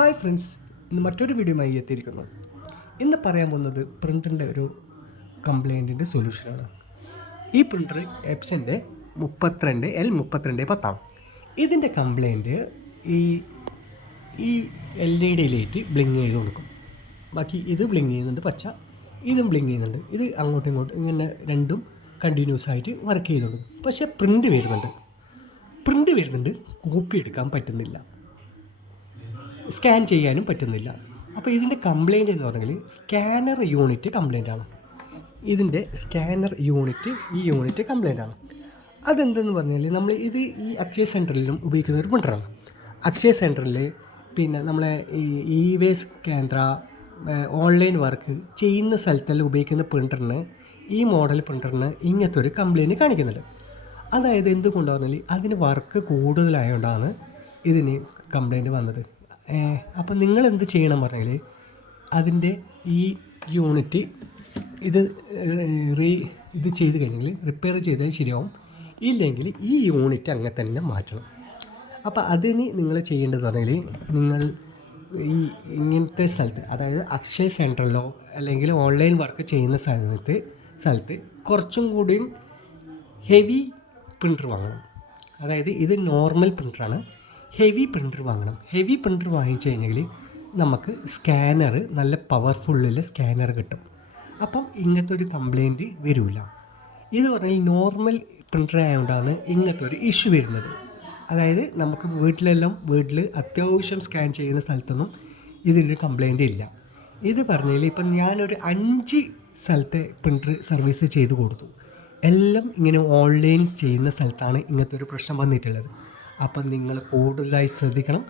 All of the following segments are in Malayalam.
ഹായ് ഫ്രണ്ട്സ്, ഇന്ന് മറ്റൊരു വീഡിയോയുമായി എത്തിയിരിക്കുന്നു. ഇന്ന് പറയാൻ പോകുന്നത് പ്രിൻ്റിൻ്റെ ഒരു കംപ്ലൈൻറ്റിൻ്റെ സൊല്യൂഷനാണ്. ഈ പ്രിൻ്റർ എപ്സൻ്റെ 32L3210. ഇതിൻ്റെ കംപ്ലൈൻറ്റ് ഈ ഈ LED ലൈറ്റ് ബ്ലിങ്ക് ചെയ്ത് കൊടുക്കും. ബാക്കി ഇത് ബ്ലിങ്ക് ചെയ്യുന്നുണ്ട്, പച്ച, ഇതും ബ്ലിങ്ക് ചെയ്യുന്നുണ്ട്. ഇത് അങ്ങോട്ടും ഇങ്ങോട്ടും ഇങ്ങനെ രണ്ടും കണ്ടിന്യൂസ് ആയിട്ട് വർക്ക് ചെയ്തുകൊടുക്കും. പക്ഷേ പ്രിൻ്റ് വരുന്നുണ്ട്, കോപ്പി എടുക്കാൻ പറ്റുന്നില്ല, സ്കാൻ ചെയ്യാനും പറ്റുന്നില്ല. അപ്പോൾ ഇതിൻ്റെ കംപ്ലൈൻറ്റ് എന്ന് പറഞ്ഞാൽ സ്കാനർ യൂണിറ്റ് കംപ്ലൈൻ്റാണ്. ഇതിൻ്റെ സ്കാനർ യൂണിറ്റ് കംപ്ലൈൻ്റാണ്. അതെന്തെന്ന് പറഞ്ഞാൽ നമ്മൾ ഇത് ഈ അക്ഷയ സെൻറ്ററിലും ഉപയോഗിക്കുന്ന ഒരു പ്രിൻ്ററാണ്. അക്ഷയ സെൻറ്ററിൽ പിന്നെ നമ്മളെ ഈ വേസ് കേന്ദ്ര ഓൺലൈൻ വർക്ക് ചെയ്യുന്ന സ്ഥലത്തെല്ലാം ഉപയോഗിക്കുന്ന പ്രിൻ്ററിന്, ഈ മോഡൽ പ്രിൻ്ററിന് ഇങ്ങനത്തെ ഒരു കംപ്ലൈൻറ്റ് കാണിക്കുന്നുണ്ട്. അതായത് എന്തുകൊണ്ടാണ് പറഞ്ഞാൽ അതിന് വർക്ക് കൂടുതലായതുകൊണ്ടാണ് ഇതിന് കംപ്ലൈൻറ്റ് വന്നത്. അപ്പം നിങ്ങൾ എന്ത് ചെയ്യണം പറഞ്ഞാൽ അതിൻ്റെ ഈ യൂണിറ്റ് ഇത് ചെയ്ത് കഴിഞ്ഞാൽ റിപ്പയർ ചെയ്താൽ ശരിയാവും. ഇല്ലെങ്കിൽ ഈ യൂണിറ്റ് അങ്ങനെ തന്നെ മാറ്റണം. അപ്പോൾ അതിന് നിങ്ങൾ ചെയ്യേണ്ടത് പറഞ്ഞാൽ നിങ്ങൾ ഈ ഇങ്ങനത്തെ സ്ഥലത്ത്, അതായത് അക്ഷയ സെൻറ്ററിലോ അല്ലെങ്കിൽ ഓൺലൈൻ വർക്ക് ചെയ്യുന്ന സ്ഥലത്ത് കുറച്ചും കൂടിയും ഹെവി പ്രിൻ്റർ വാങ്ങണം. അതായത് ഇത് നോർമൽ പ്രിൻ്ററാണ്, ഹെവി പ്രിൻ്റർ വാങ്ങണം. ഹെവി പ്രിൻ്റർ വാങ്ങിച്ചു കഴിഞ്ഞാൽ നമുക്ക് സ്കാനർ നല്ല പവർഫുള്ളിൽ സ്കാനർ കിട്ടും. അപ്പം ഇങ്ങനത്തെ ഒരു കംപ്ലൈൻറ്റ് വരില്ല. ഇത് പറഞ്ഞാൽ നോർമൽ പ്രിൻ്റർ ആയതുകൊണ്ടാണ് ഇങ്ങനത്തെ ഒരു ഇഷ്യൂ വരുന്നത്. അതായത് നമുക്ക് വീട്ടിൽ അത്യാവശ്യം സ്കാൻ ചെയ്യുന്ന സ്ഥലത്തൊന്നും ഇതിനൊരു കംപ്ലൈൻറ്റ് ഇല്ല. ഇത് പറഞ്ഞാൽ ഇപ്പം ഞാനൊരു 5 സ്ഥലത്തെ പ്രിൻ്റർ സർവീസ് ചെയ്ത് കൊടുത്തു. എല്ലാം ഇങ്ങനെ ഓൺലൈൻ ചെയ്യുന്ന സ്ഥലത്താണ് ഇങ്ങനത്തെ ഒരു പ്രശ്നം വന്നിട്ടുള്ളത്. അപ്പം നിങ്ങൾ കൂടുതലായി ശ്രദ്ധിക്കണം.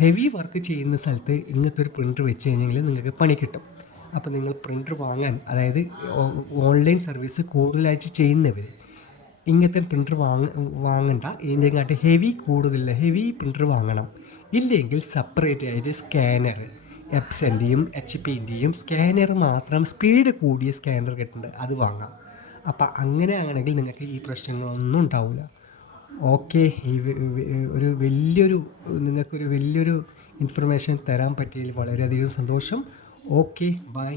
ഹെവി വർക്ക് ചെയ്യുന്ന സ്ഥലത്ത് ഇങ്ങനത്തെ ഒരു പ്രിൻ്റർ വെച്ച് കഴിഞ്ഞെങ്കിൽ നിങ്ങൾക്ക് പണി കിട്ടും. അപ്പോൾ നിങ്ങൾ പ്രിൻ്റർ വാങ്ങാൻ, അതായത് ഓൺലൈൻ സർവീസ് കൂടുതലായിട്ട് ചെയ്യുന്നവർ ഇങ്ങനത്തെ പ്രിൻ്റർ വാങ്ങണ്ട. ഇതിനെക്കാട്ടി ഹെവി പ്രിൻ്റർ വാങ്ങണം. ഇല്ലെങ്കിൽ സെപ്പറേറ്റ് ആയിട്ട് സ്കാനർ, എപ്സൻ്റെയും HP-ൻ്റെയും സ്കാനർ മാത്രം സ്പീഡ് കൂടിയ സ്കാനർ കിട്ടുന്നുണ്ട്, അത് വാങ്ങാം. അപ്പം അങ്ങനെ ആണെങ്കിൽ നിങ്ങൾക്ക് ഈ പ്രശ്നങ്ങളൊന്നും ഉണ്ടാവില്ല. ഓക്കെ, നിങ്ങൾക്കൊരു വലിയൊരു ഇൻഫർമേഷൻ തരാൻ പറ്റിയതിൽ വളരെയധികം സന്തോഷം. Okay, by.